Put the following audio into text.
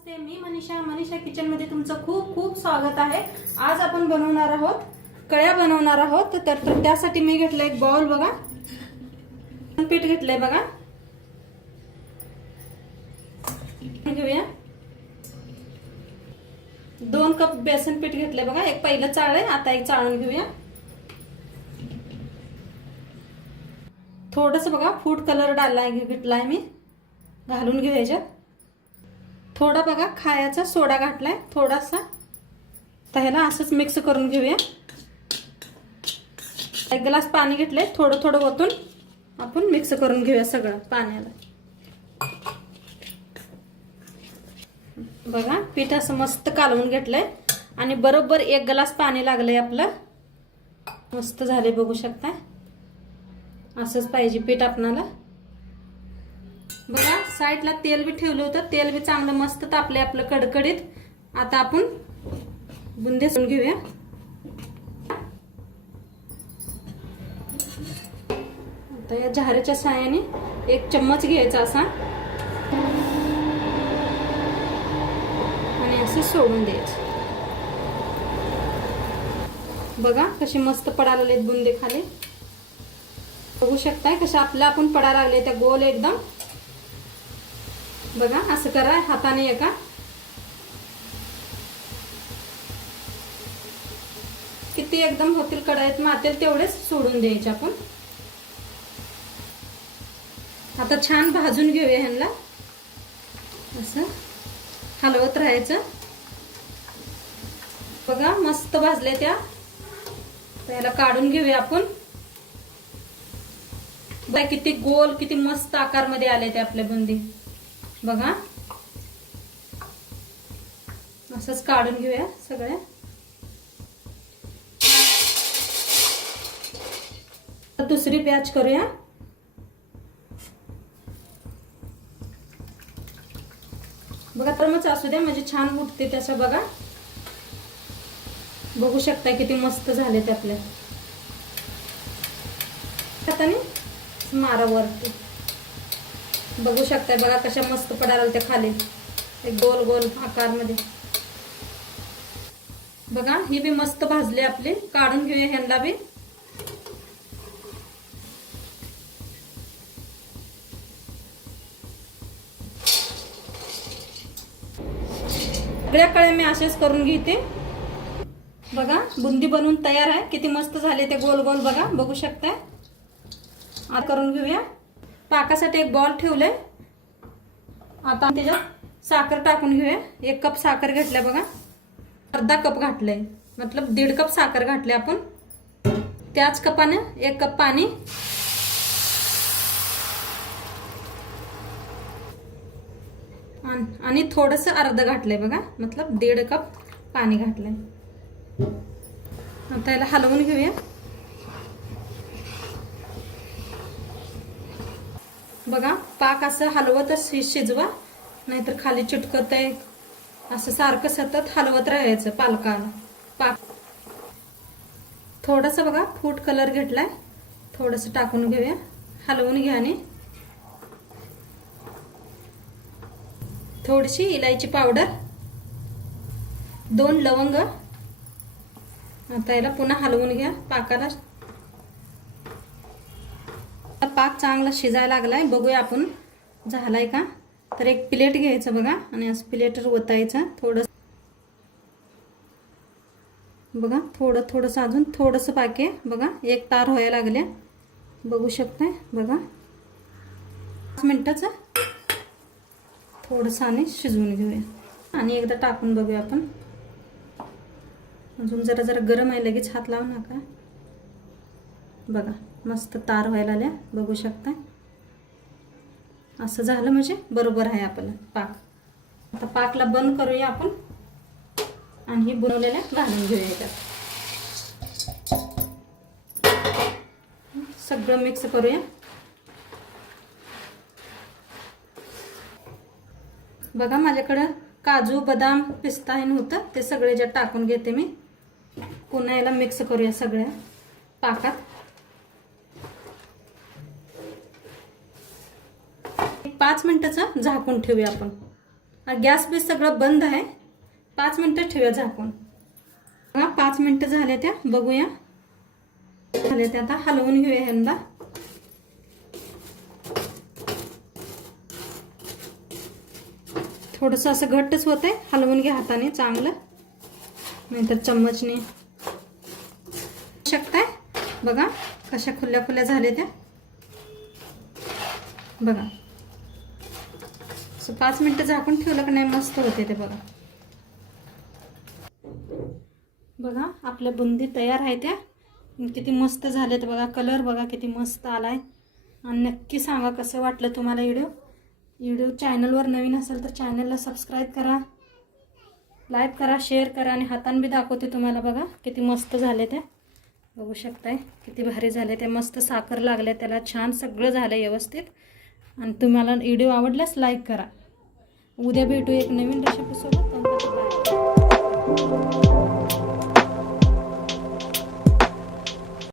नमस्ते, मी मनीषा किचनमध्ये तुमचं खूप खूप स्वागत आहे। आज आपण बनवणार आहोत कळ्या बनवणार आहोत। तर त्यासाठी मी घेतलं एक बाउल बघा, पीठ घेतलंय बघा, घेऊया 2 कप बेसन पीठ घेतलंय बघा। एक पहिलं चाळलंय, आता एक चाळून घेऊया। थोडस बघा फूड कलर घेतलाय मी, घालून घेऊया याच्यात। थोडा बघा खायचा सोडा घातलाय थोडासा, तर ह्याला असंच मिक्स करून घेऊया। 1 ग्लास पाणी घेतलंय, थोडं थोडं ओतून आपण मिक्स करून घेऊया सगळं पाण्याला। बघा पीठ असं मस्त कालवून घेतलंय आणि बरोबर 1 ग्लास पाणी लागलंय आपलं। मस्त झाले बघू शकता, असंच पाहिजे पीठ आपणाला। बघा साईडला तेल बी ठेवलं होतं, तेल बी चांगलं मस्त तापलंय आपलं कडकडीत। आता आपण बुंदे सोडून घेऊया। आता या झाऱ्याच्या साहाय्याने 1 चम्मच घ्यायचा असा आणि असं सोडून द्यायचं। बघा कशी मस्त पडायला लागलेत बुंदे खाली, बघू शकताय कशा आपल्या आपण पडायला लागले त्या गोल एकदम। बघा असं करा हाताने एका, किती एकदम होतील कढईत मातेल तेवढेच सोडून द्यायचे आपण। आता छान भाजून घेऊया ह्यांना, असं हलवत राहायचं। बघा मस्त भाजले त्या, तर याला काढून घेऊया आपण। बघा किती गोल किती मस्त आकार मध्ये आले ते आपले बुंदी। बघा असंच काढून घेऊया सगळ्या। दुसरी बॅच करूया। बघा तरमच असू द्या म्हणजे छान उठते त्याचं। बघा बघू शकता किती मस्त झाले ते आपले। हाताने मारा वरती, बघू शकताय बघा कशा मस्त पडायला त्या खाली एक गोल गोल आकार मध्ये। बघा ही बी मस्त भाजले आपले, काढून घेऊया ह्यांना बी। सगळ्या कळ्या मी असेच करून घेते। बघा बुंदी बनवून तयार आहे, किती मस्त झाले ते गोल गोल। बघा बघू शकताय, आता करून घेऊया। पाकासाठी एक बॉल ठेवलंय, आता त्याच्यात साखर टाकून घेऊया। 1 कप साखर घेतल्या बघा, अर्धा कप घातलंय, मतलब 1.5 कप साखर घातली आपण। त्याच कपाने 1 कप पाणी आणि थोडस अर्ध घातलंय बघा, मतलब 1.5 कप पाणी घातलंय। आता याला हलवून घेऊया। बघा पाक असं हलवतच शिजवा, नाहीतर खाली चिटकतय। असं सारखं सतत हलवत राहायचं पालकाला। पाक थोडस बघा फूड कलर घेतलाय, थोडस टाकून घेऊया, हलवून घ्या। आणि थोडीशी इलायची पावडर, 2 लवंग। आता याला पुन्हा हलवून घ्या पाकाला। पाक चांगला शिजायला लागलाय, बघूया आपण झालाय का। तर एक प्लेट घ्यायचं बघा आणि असं प्लेटवर ओतायचं थोडं। बघा थोडं थोडस अजून थोडंसं बाकी आहे बघा, 1 तार व्हायला लागल्या, बघू शकताय। बघा 5 मिनिटाचं थोडंसं आणि शिजवून घेऊया आणि एकदा टाकून बघूया आपण। अजून जरा जरा गरम आहे, लगेच हात लावू नका। बघा मस्त तार व्हायला आल्या, बघू शकता। असं झालं म्हणजे बरोबर आहे आपलं पाक। आता पाकला बंद करूया आपण आणि हे बनवलेल्या घालून घेऊया याच्यात। सगळं मिक्स करूया। बघा माझ्याकडे काजू बदाम पिस्ता हे नव्हतं, ते सगळे ज्यात टाकून घेते मी। पुन्हा याला मिक्स करूया सगळ्या पाकात। 5 मिनिटाचं झाकून ठेवूया आपण, गॅस बी सगळं बंद आहे. 5 मिनिटं ठेवूया झाकून. 5 मिनिटं झाले त्या, बघूया. झाले त्या, आता हलवून घेऊया यंदा. थोडंसं असं घट्टच होतंय, हलवून घ्या हाताने चांगलं, नाहीतर चम्मचने. शकताय बघा कशा खुल्या खुल्या झाल्या त्या. बघा 5 मिनिटं झाकून ठेवलं की नाही मस्त होते ते. बघा बघा आपल्या बुंदी तयार आहे त्या. किती मस्त झालेत बघा. कलर बघा किती मस्त आलाय. आणि नक्की सांगा कसं वाटलं तुम्हाला व्हिडिओ. चॅनलवर नवीन असेल तर चॅनलला सबस्क्राईब करा, लाईक करा, शेअर करा. आणि हाताने बी दाखवते तुम्हाला. बघा किती मस्त झाले त्या. बघू शकताय किती भारी झाले ते. मस्त साखर लागले त्याला, छान सगळं झालं व्यवस्थित. आणि तुम्हाला व्हिडिओ आवडल्यास लाईक करा. उद्या भेटू एक नवीन रेसिपी सोबत.